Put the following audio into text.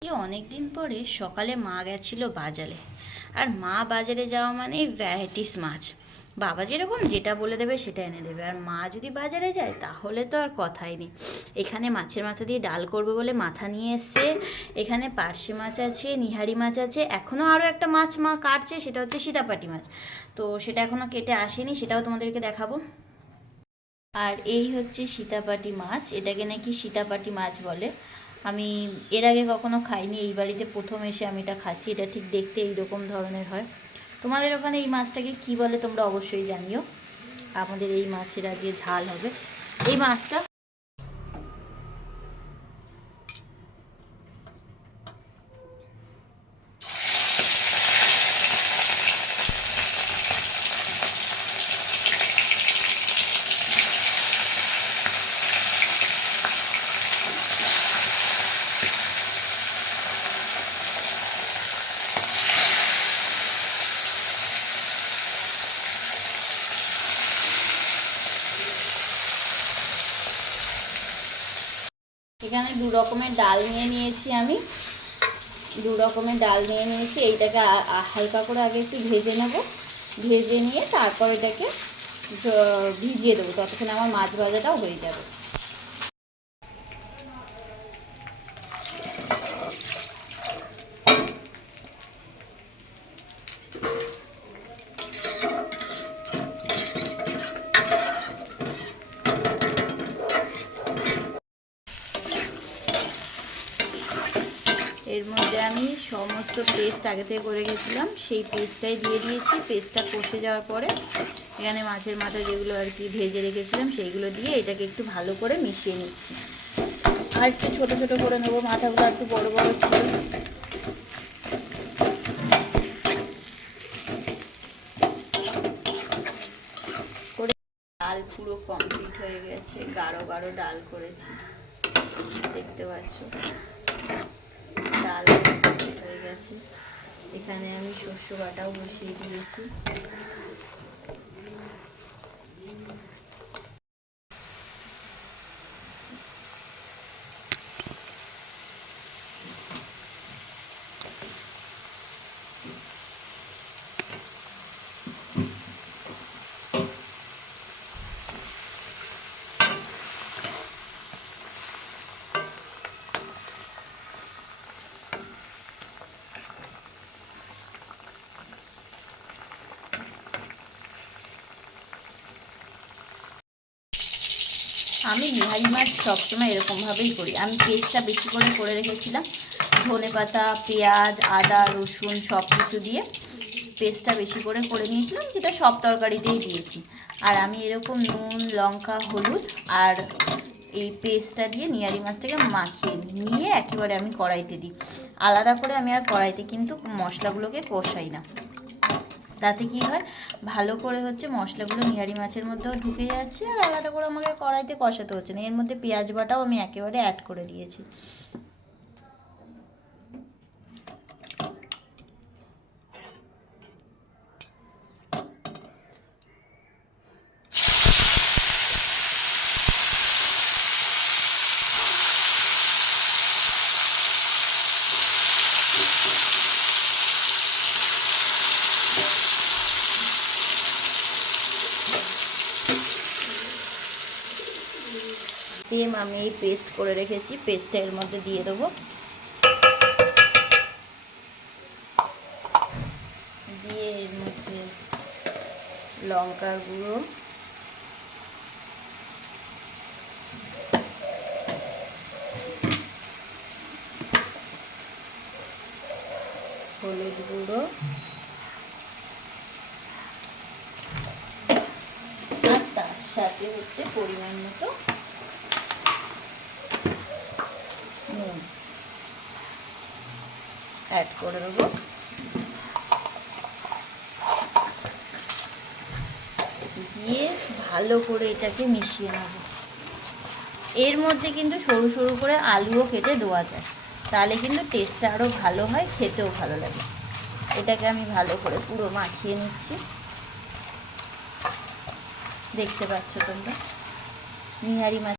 অনেক দিন পরে সকালে মা গেছিল বাজারে। আর মা বাজারে যাওয়া মানে ভ্যারাইটিস মাছ। বাবা যেরকম যেটা বলে দেবে সেটা এনে দেবে। আর মা যদি বাজারে যায় তাহলে তো আর কথাই নেই। এখানে মাছের মাথা দিয়ে ডাল করবে বলে মাথা নিয়ে এসছে। এখানে পার্শে মাছ আছে, নিহারি মাছ আছে। এখনও আরও একটা মাছ মা কাটছে, সেটা হচ্ছে সীতাপাটি মাছ। তো সেটা এখনও কেটে আসেনি, সেটাও তোমাদেরকে দেখাবো। আর এই হচ্ছে সীতাপাটি মাছ। এটাকে নাকি সীতাপাটি মাছ বলে। আমি এর আগে কখনো খাইনি, এই বাড়িতে প্রথম এসে আমি এটা খাচ্ছি, এটা ঠিক দেখতে এইরকম ধরনের হয়। তোমাদের ওখানে এই মাছটাকে কি বলে তোমরা অবশ্যই জানিও। আমাদের এই মাছের আজকে ঝাল হবে। এই মাছটা এখানে দু রকমের ডাল নিয়ে নিয়েছি আমি। দু রকমের ডাল নিয়ে নিয়েছি। এইটাকে হালকা করে আগে একটু ভেজে নেব। ভেজে নিয়ে তারপর এটাকে ভিজিয়ে দেবো। ততক্ষণ আমার মাছ ভাজাটাও হয়ে যাবে। এর মধ্যে আমি সমস্ত পেস্ট আগে থেকে করে গেছিলাম, সেই পেস্টটাই দিয়ে দিয়েছি। পেস্টটা কষে যাওয়ার পরে এখানে মাছের মাথা যেগুলো আর কি ভেজে রেখেছিলাম, সেইগুলো দিয়ে এটাকে একটু ভালো করে মিশিয়ে নিচ্ছি। আর একটু ছোটো ছোটো করে নেব, মাথাগুলো একটু বড় বড় ছিল। ডাল পুরো কমপ্লিট হয়ে গেছে, গাঢ় গাঢ় ডাল করেছি। দেখতে পাচ্ছ? ডাল হয়ে গেছে। এখানে আমি শস্য বাটাও বসিয়ে দিয়েছি। আমি নিহারি মাছ সবসময় এরকমভাবেই করি। আমি পেস্টটা বেশি করে করে রেখেছিলাম। ধনে পাতা, পেঁয়াজ, আদা, রসুন সব কিছু দিয়ে পেস্টটা বেশি করে করে নিয়েছিলাম, যেটা সব তরকারিতেই দিয়েছি। আর আমি এরকম নুন, লঙ্কা, হলুদ আর এই পেস্টটা দিয়ে নিয়ারি মাছটাকে মাখিয়ে নিয়ে একেবারে আমি কড়াইতে দিই। আলাদা করে আমি আর কড়াইতে কিন্তু মশলাগুলোকে কষাই না। তাতে কি হয়? ভালো করে হচ্ছে মশলাগুলো নিহারি মাছের মধ্যেও ঢুকে যাচ্ছে আর আলাদা করে আমাকে কড়াইতে কষাতে হচ্ছে না। এর মধ্যে পেঁয়াজ বাটাও আমি একেবারে অ্যাড করে দিয়েছি। সেম আমি এই পেস্ট করে রেখেছি, পেস্টটা এর মধ্যে দিয়ে দেবো। দিয়ে এর মধ্যে লঙ্কার গুঁড়ো। হলুদ গুঁড়ো। আর তার সাথে হচ্ছে পরিমাণ মতো নুন অ্যাড করে দেবো। দিয়ে ভালো করে এটাকে মিশিয়ে নেব। এর মধ্যে কিন্তু সরু সরু করে আলুও কেটে দেওয়া যায়। তাহলে কিন্তু টেস্টটা আরও ভালো হয়, খেতেও ভালো লাগে। এটাকে আমি ভালো করে পুরো মাখিয়ে নিচ্ছি। দেখতে পাচ্ছ তোমরা? নিহারি মাছ